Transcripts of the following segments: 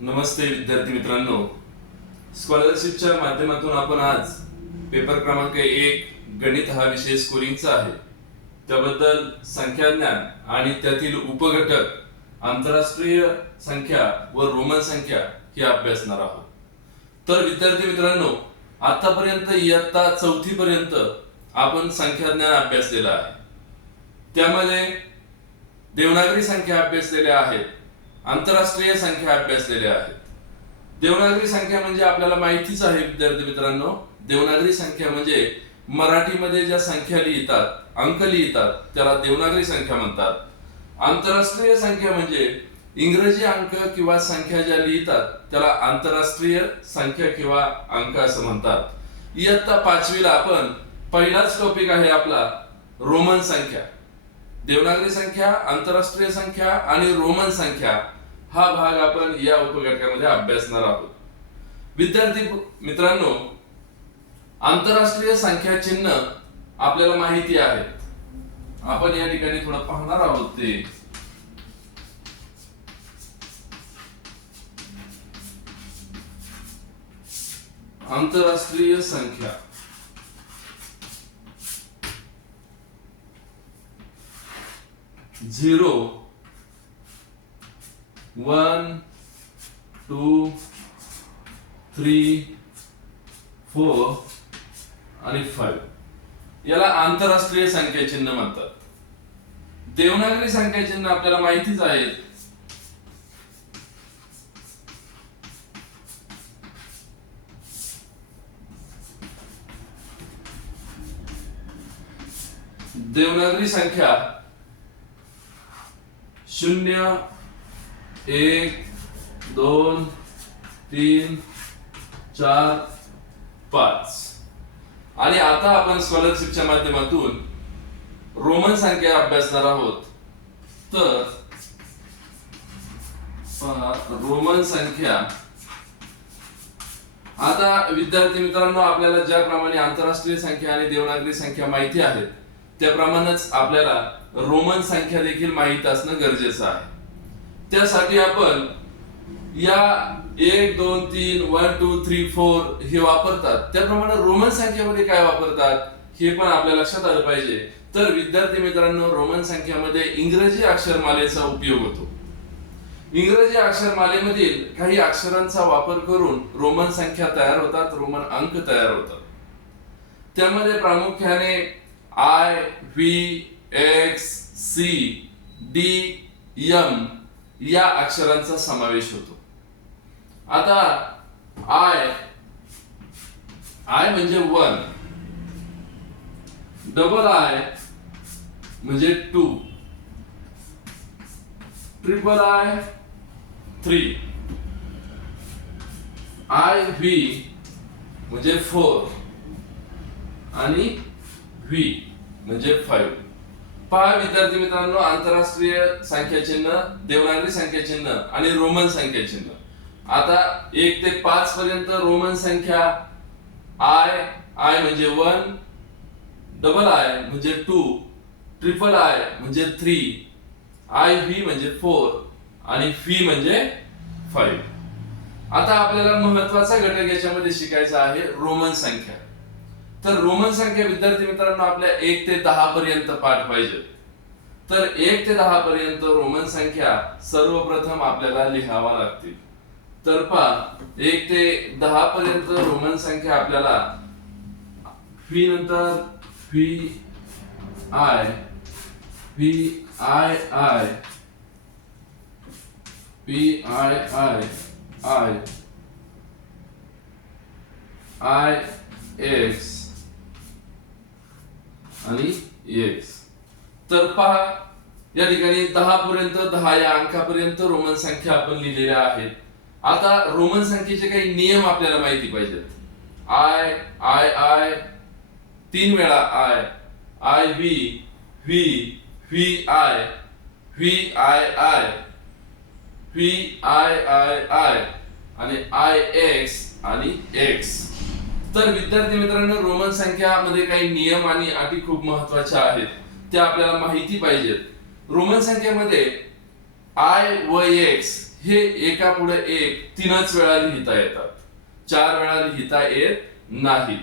नमस्ते विद्यार्थी मित्रांनो. स्कॉलरशिपच्या माध्यमातून आपण आज पेपर क्रमांक एक गणित हा विषय स्कोरिंगचा आहे. त्याबद्दल संख्याज्ञान आणि त्यातील उपघटक आंतरराष्ट्रीय संख्या व रोमन संख्या ही अभ्यासणार आहोत. तर विद्यार्थी मित्रांनो आतापर्यंत इयत्ता चौथी पर्यंत आपण संख्याज्ञान अभ्यासलेलं आहे. त्यामध्ये देवनागरी संख्या अभ्यासलेल्या आहेत. आंतरराष्ट्रीय संख्या अभ्यासलेल्या आहेत. देवनागरी संख्या म्हणजे आपल्याला माहितीच आहे विद्यार्थी मित्रांनो. देवनागरी संख्या म्हणजे मराठीमध्ये ज्या संख्या लिहितात अंक लिहितात त्याला देवनागरी संख्या म्हणतात. आंतरराष्ट्रीय संख्या म्हणजे इंग्रजी अंक किंवा संख्या ज्या लिहितात त्याला आंतरराष्ट्रीय संख्या किंवा अंक असं म्हणतात. इयत्ता पाचवीला आपण पहिलाच टॉपिक आहे आपला रोमन संख्या. देवनागरी संख्या आंतरराष्ट्रीय संख्या आणि रोमन संख्या हा भाग आपण या उपघटकामध्ये अभ्यासणार आहोत. विद्यार्थी मित्रांनो आंतरराष्ट्रीय संख्या चिन्ह आपल्याला माहिती आहे. आपण या ठिकाणी थोडं पाहणार आहोत ते. आंतरराष्ट्रीय संख्या. Zero one two three four आणि फाईव्ह याला आंतरराष्ट्रीय संख्या चिन्ह म्हणतात. देवनागरी संख्या चिन्ह आपल्याला माहितीच आहेत देवनागरी संख्या शून्य एक दोन तीन चार पाच. आणि आता आपण स्कॉलरशिपच्या माध्यमातून रोमन संख्या अभ्यासणार आहोत. तर रोमन संख्या. आता विद्यार्थी मित्रांनो आपल्याला ज्याप्रमाणे आंतरराष्ट्रीय संख्या आणि देवनागरी संख्या माहिती आहेत त्याप्रमाणेच आपल्याला रोमन संख्या देखील माहीत असणं गरजेचं आहे. त्यासाठी आपण या एक दोन तीन वन टू थ्री फोर हे वापरतात. त्याप्रमाणे रोमन संख्येमध्ये काय वापरतात? हे पण आपल्या लक्षात आलं पाहिजे. तर विद्यार्थी मित्रांनो रोमन संख्यामध्ये इंग्रजी अक्षरमालेचा उपयोग होतो. इंग्रजी अक्षरमालेमधील काही अक्षरांचा वापर करून रोमन संख्या तयार होतात रोमन अंक तयार होतात. त्यामध्ये प्रामुख्याने I V X C D M या अक्षरांचा समावेश होतो. आता आय आय म्हणजे वन डबल आय म्हणजे two triple I three I V म्हणजे फोर आणि व्ही म्हणजे फाईव्ह पहा विद्यार्थी मित्रांनो आंतरराष्ट्रीय संख्या चिन्ह देवनागरी संख्या चिन्ह आणि रोमन संख्या चिन्ह. आता एक ते पाच पर्यंत रोमन संख्या आय आय म्हणजे वन डबल आय म्हणजे टू ट्रिपल आय म्हणजे थ्री आय व्ही म्हणजे फोर आणि फी म्हणजे फाईव्ह आता आपल्याला महत्त्वाचा घटक याच्यामध्ये शिकायचा आहे रोमन संख्या. तर रोमन संख्या विद्यार्थी मित्रांनो आपल्या एक ते दहा पर्यंत पाठ पाहिजे. तर एक ते दहा पर्यंत रोमन संख्या सर्वप्रथम आपल्याला लिहावा लागतील. तर पहा एक ते दहा पर्यंत रोमन संख्या आपल्याला फी नंतर V I V I I V I I I I X आणि एक्स तर पहा या ठिकाणी दहा पर्यंत दहा या अंकापर्यंत रोमन संख्या आपण लिहिलेल्या आहेत. आता रोमन संख्येचे काही नियम आपल्याला माहिती पाहिजेत. आय आय आय तीन वेळा I I V V V I V I I V I I I आणि आय एक्स आणि एक्स तर विद्यार्थी मित्रांनो रोमन संख्यामध्ये काही नियम आणि अटी खूप महत्त्वाच्या आहेत. त्या आपल्याला माहिती पाहिजेत. रोमन संख्येमध्ये आय व एक्स हे एका पुढे एक तीनच वेळा लिहिता येतात. चार वेळा लिहिता येत नाहीत.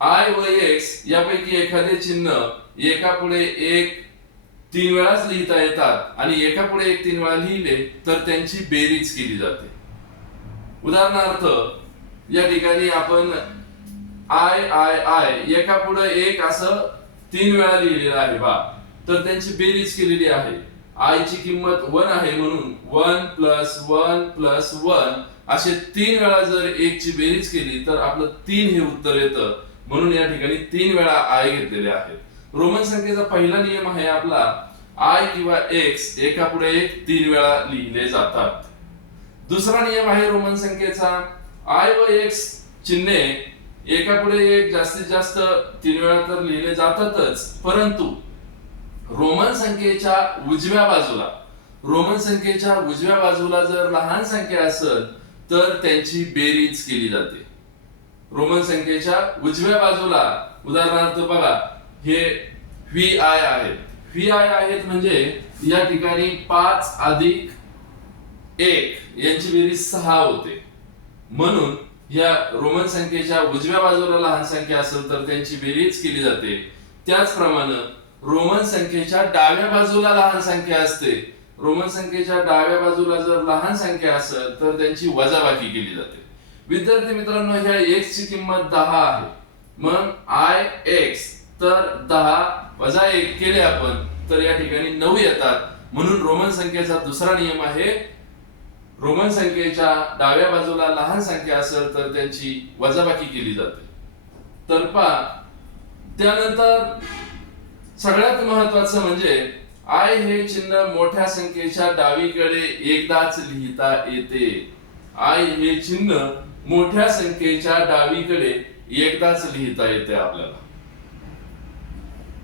आय व एक्स यापैकी एखादे चिन्ह एका पुढे एक तीन वेळाच लिहिता येतात आणि एका पुढे एक तीन वेळा लिहिले तर त्यांची बेरीज केली जाते. उदाहरणार्थ या ठिकाणी आपण आय आय आय एका पुढे एक असं तीन वेळा लिहिलेलं आहे बा. तर त्यांची बेरीज केलेली आहे. आय ची किंमत वन आहे म्हणून one plus one plus one असे तीन वेळा जर एक ची बेरीज केली तर आपलं तीन हे उत्तर येतं. म्हणून या ठिकाणी तीन वेळा आय घेतलेले आहे रोमन संख्येचा पहिला नियम आहे आपला आय किंवा एक्स एका पुढे एक तीन वेळा लिहिले जातात. दुसरा नियम आहे रोमन संख्येचा आय व एक्स चिन्हे एका पुढे एक जास्तीत जास्त तीन वेळा तर लिहिले जातातच. परंतु रोमन संख्येच्या उजव्या बाजूला रोमन संख्येच्या उजव्या बाजूला जर लहान संख्या असेल तर त्यांची बेरीज केली जाते. रोमन संख्येच्या उजव्या बाजूला उदाहरणार्थ बघा हे व्ही आय आहेत. व्ही आय आहेत म्हणजे या ठिकाणी पाच अधिक एक यांची बेरीज सहा होते. म्हणून या रोमन संख्येच्या उजव्या बाजूला लहान संख्या असेल तर त्यांची बेरीज केली जाते. त्याचप्रमाणे रोमन संख्येच्या डाव्या बाजूला लहान संख्या असते. रोमन संख्येच्या डाव्या बाजूला जर लहान संख्या असेल तर त्यांची वजाबाकी केली जाते. विद्यार्थी मित्रांनो ह्या एक्स ची किंमत दहा आहे. मग आय एक्स तर दहा वजा एक केले आपण तर या ठिकाणी नऊ येतात. म्हणून रोमन संख्येचा दुसरा नियम आहे रोमन संख्येच्या डाव्या बाजूला लहान संख्या असेल तर त्यांची वजाबाकी केली जाते. तर पहा त्यानंतर सगळ्यात महत्वाचं म्हणजे आय हे चिन्ह मोठ्या संख्येच्या डावीकडे एकदाच लिहिता येते. आय हे चिन्ह मोठ्या संख्येच्या डावीकडे एकदाच लिहिता येते आपल्याला.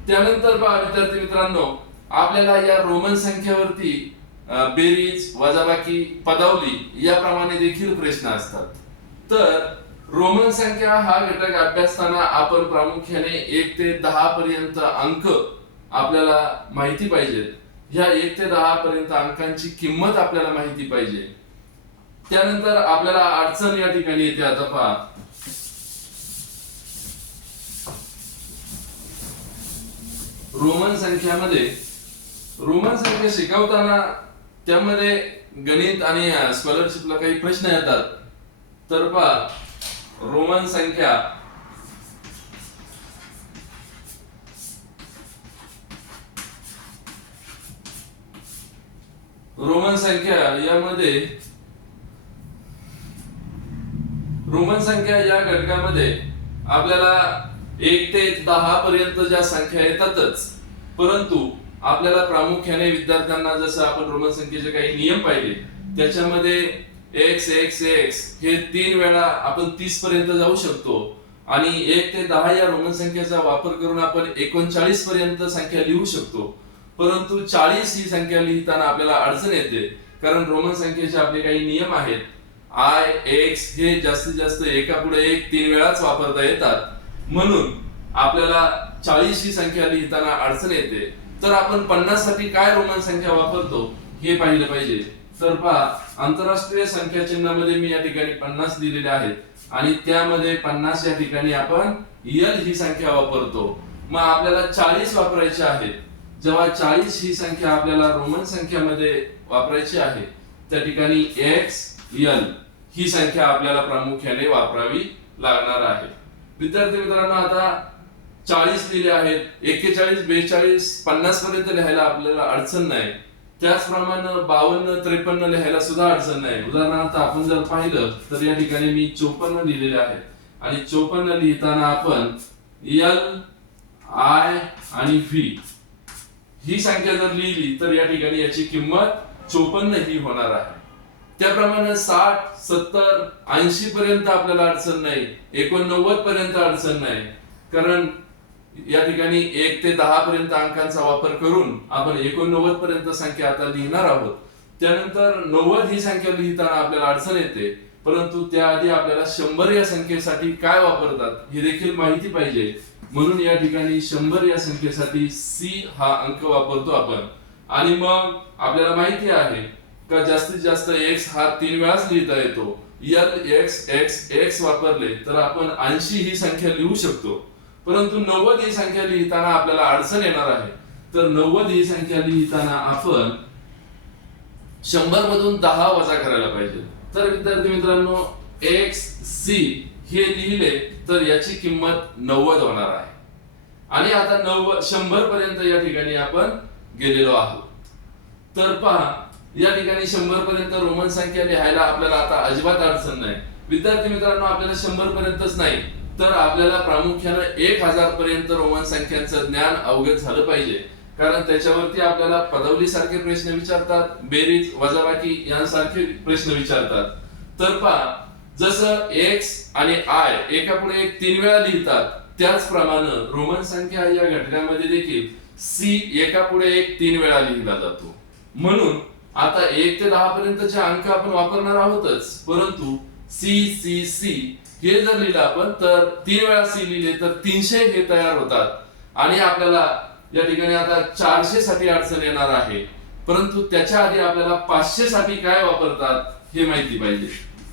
त्यानंतर पहा विद्यार्थी मित्रांनो आपल्याला या रोमन संख्येवरती बेरीज वजाबाकी पदावली याप्रमाणे देखील प्रश्न असतात. तर रोमन संख्या हा घटक अभ्यासताना आपण प्रामुख्याने एक ते दहा पर्यंत अंक आपल्याला माहिती पाहिजेत. ह्या एक ते दहा पर्यंत अंकांची किंमत आपल्याला माहिती पाहिजे. त्यानंतर आपल्याला अडचण या ठिकाणी येते आता पहा. रोमन संख्यामध्ये रोमन संख्या शिकवताना त्यामध्ये गणित आणि स्कॉलरशिपला काही प्रश्न येतात. तर पहा रोमन संख्या. रोमन संख्या यामध्ये रोमन संख्या या घटकामध्ये आपल्याला एक ते दहा पर्यंत ज्या संख्या येतातच परंतु आपल्याला प्रामुख्याने विद्यार्थ्यांना जसं आपण रोमन संख्येचे काही नियम पाहिले त्याच्यामध्ये एक्स एक्स एक्स हे तीन वेळा आपण तीस पर्यंत जाऊ शकतो. आणि एक ते दहा या रोमन संख्येचा वापर करून आपण एकोणचाळीस पर्यंत संख्या लिहू शकतो. परंतु चाळीस ही संख्या लिहिताना आपल्याला अडचण येते कारण रोमन संख्येचे आपले काही नियम आहेत. आय एक्स हे जास्तीत जास्त एका पुढे एक तीन वेळाच वापरता येतात. म्हणून आपल्याला चाळीस ही संख्या लिहिताना अडचण येते. तर आपण पन्नाससाठी काय रोमन संख्या वापरतो? हे पाहिलं पाहिजे. तर पहा आंतरराष्ट्रीय संख्या चिन्हामध्ये मी या ठिकाणी पन्नास दिलेले आहेत. आणि त्यामध्ये पन्नास या ठिकाणी आपण यल ही संख्या वापरतो. मग आपल्याला चाळीस वापरायचे आहेत. जेव्हा चाळीस ही संख्या आपल्याला रोमन संख्यामध्ये वापरायची आहे त्या ठिकाणी एक्स यल ही संख्या आपल्याला प्रामुख्याने वापरावी लागणार आहे. विद्यार्थी मित्रांनो आता चाळीस लिहिले आहेत एक्केचाळीस बेचाळीस पन्नास पर्यंत लिहायला आपल्याला अडचण नाही. त्याचप्रमाणे बावन्न त्रेपन्न लिहायला सुद्धा अडचण नाही. उदाहरणार्थ आपण जर पाहिलं तर या ठिकाणी मी चोपन्न लिहिलेले आहे आणि चोपन्न लिहिताना आपण यल आय आणि व्ही ही संख्या जर लिहिली तर या ठिकाणी याची किंमत चोपन्न ही होणार आहे. त्याप्रमाणे साठ सत्तर ऐंशी पर्यंत आपल्याला अडचण नाही. एकोणनव्वद पर्यंत अडचण नाही. कारण या ठिकाणी एक ते दहा पर्यंत अंकांचा वापर करून आपण एकोणनव्वद पर्यंत संख्या आता लिहिणार आहोत. त्यानंतर नव्वद ही संख्या लिहिताना आपल्याला अडचण येते. परंतु त्याआधी आपल्याला शंभर या संख्येसाठी काय वापरतात हे देखील माहिती पाहिजे. म्हणून या ठिकाणी शंभर या संख्येसाठी सी हा अंक वापरतो आपण. आणि मग आपल्याला माहिती आहे का जास्तीत जास्त एक्स हा तीन वेळाच लिहिता येतो. एल एक्स एक्स एक्स वापरले तर आपण ऐंशी ही संख्या लिहू शकतो. परंतु नव्वद ही संख्या लिहिताना आपल्याला अडचण येणार आहे. तर नव्वद ही संख्या लिहिताना आपण शंभर मधून दहा वजा करायला पाहिजे. तर विद्यार्थी मित्रांनो एक्स सी हे लिहिले तर याची किंमत नव्वद होणार आहे. आणि आता नव्वद शंभर पर्यंत या ठिकाणी आपण गेलेलो आहोत. तर पहा या ठिकाणी शंभर पर्यंत रोमन संख्या लिहायला आपल्याला आता अजिबात अडचण नाही. विद्यार्थी मित्रांनो आपल्याला शंभर पर्यंतच नाही. तर आपल्याला प्रामुख्यानं एक हजार पर्यंत रोमन संख्यांचं ज्ञान अवगत झालं पाहिजे. कारण त्याच्यावरती आपल्याला पदवली सारखे प्रश्न विचारतात बेरीज वजाबाकी यांसारखे प्रश्न विचारतात. तर पहा जसं एक्स आणि आय एका पुढे एक तीन वेळा लिहितात त्याचप्रमाणे रोमन संख्या या घटकामध्ये देखील सी एका पुढे एक तीन वेळा लिहिला जातो. म्हणून आता एक ते दहा पर्यंतचे अंक आपण वापरणार आहोतच परंतु सी सी सी हे जर लिहिलं आपण तर तीन वेळा सी लिहिले तर तीनशे हे तयार होतात. आणि आपल्याला या ठिकाणी आता चारशे साठी अडचण येणार आहे. परंतु त्याच्या आधी आपल्याला पाचशे साठी काय वापरतात हे माहिती पाहिजे.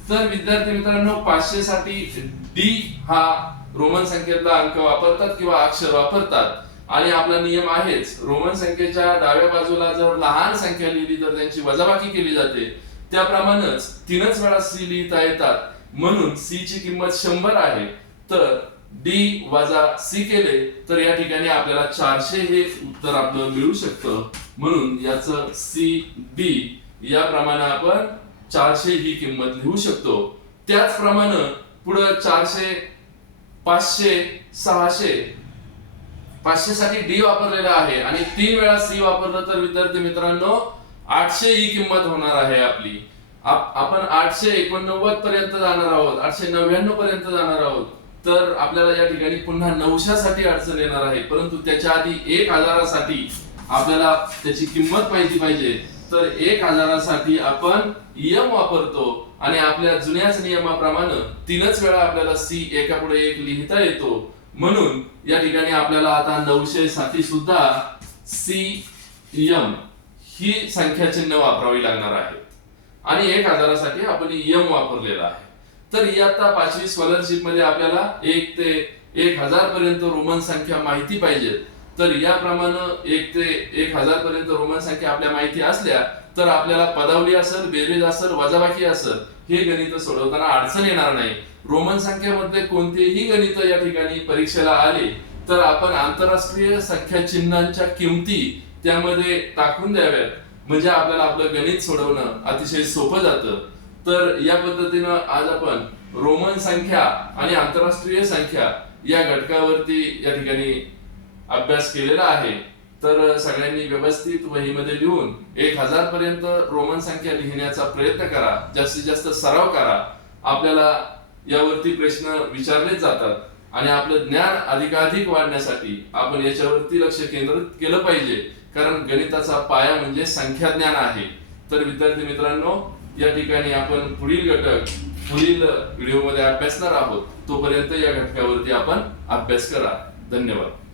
तर विद्यार्थी मित्रांनो पाचशे साठी डी हा रोमन संख्येतला अंक वापरतात किंवा अक्षर वापरतात. आणि आपला नियम आहेच रोमन संख्येच्या डाव्या बाजूला जर लहान संख्या लिहिली तर त्यांची वजाबाकी केली जाते. त्याप्रमाणेच तीनच वेळा सी लिहिता येतात. म्हणून सी ची किंमत शंभर आहे तर डी वजा सी केले तर या ठिकाणी आपल्याला चारशे हे उत्तर आपलं मिळू शकतं. म्हणून याचं सी डी याप्रमाणे आपण चारशे ही किंमत लिहू शकतो. त्याचप्रमाणे पुढे चारशे पाचशे सहाशे पाचशे साठी डी वापरलेला आहे आणि तीन वेळा सी वापरलं तर विद्यार्थी मित्रांनो आठशे ही किंमत होणार आहे आपली. आपण आठशे एकोणनव्वद पर्यंत जाणार आहोत आठशे नव्याण्णव पर्यंत जाणार आहोत. तर आपल्याला या ठिकाणी पुन्हा नऊशासाठी अडचण येणार आहे. परंतु त्याच्या आधी एक हजारासाठी आपल्याला त्याची किंमत माहिती पाहिजे. तर एक हजारासाठी आपण यम वापरतो आणि आपल्या जुन्याच नियमाप्रमाणे तीनच वेळा आपल्याला सी एका पुढे एक लिहिता येतो. म्हणून या ठिकाणी आपल्याला आता नऊशे साठी सुद्धा सी यम ही संख्या चिन्ह वापरावी लागणार आहे. आणि एक हजारासाठी आपण यम वापरलेला आहे. तर इयत्ता पाचवी स्कॉलरशिपमध्ये आपल्याला एक ते एक हजार पर्यंत रोमन संख्या माहिती पाहिजे. तर याप्रमाणे एक ते एक हजार पर्यंत रोमन संख्या आपल्या माहिती असल्या तर आपल्याला पदावली असेल बेरीज असेल वजाबाकी असेल हे गणित सोडवताना अडचण येणार नाही. रोमन संख्यामध्ये कोणतेही गणित या ठिकाणी परीक्षेला आले तर आपण आंतरराष्ट्रीय संख्या चिन्हांच्या किमती त्यामध्ये टाकून द्याव्यात. म्हणजे आपल्याला आपलं गणित सोडवणं अतिशय सोपं जातं. तर या पद्धतीनं आज आपण रोमन संख्या आणि आंतरराष्ट्रीय संख्या या घटकावरती या ठिकाणी अभ्यास केलेला आहे. तर सगळ्यांनी व्यवस्थित वहीमध्ये लिहून एक हजार पर्यंत रोमन संख्या लिहिण्याचा प्रयत्न करा. जास्तीत जास्त सराव करा. आपल्याला यावरती प्रश्न विचारलेच जातात आणि आपलं ज्ञान अधिकाधिक वाढण्यासाठी आपण याच्यावरती लक्ष केंद्रित केलं पाहिजे. कारण गणिताचा पाया म्हणजे संख्या ज्ञान आहे. तर विद्यार्थी मित्रांनो या ठिकाणी आपण पुढील घटक पुढील व्हिडिओमध्ये अभ्यासणार आहोत. तोपर्यंत या घटकावरती आपण अभ्यास करा. धन्यवाद.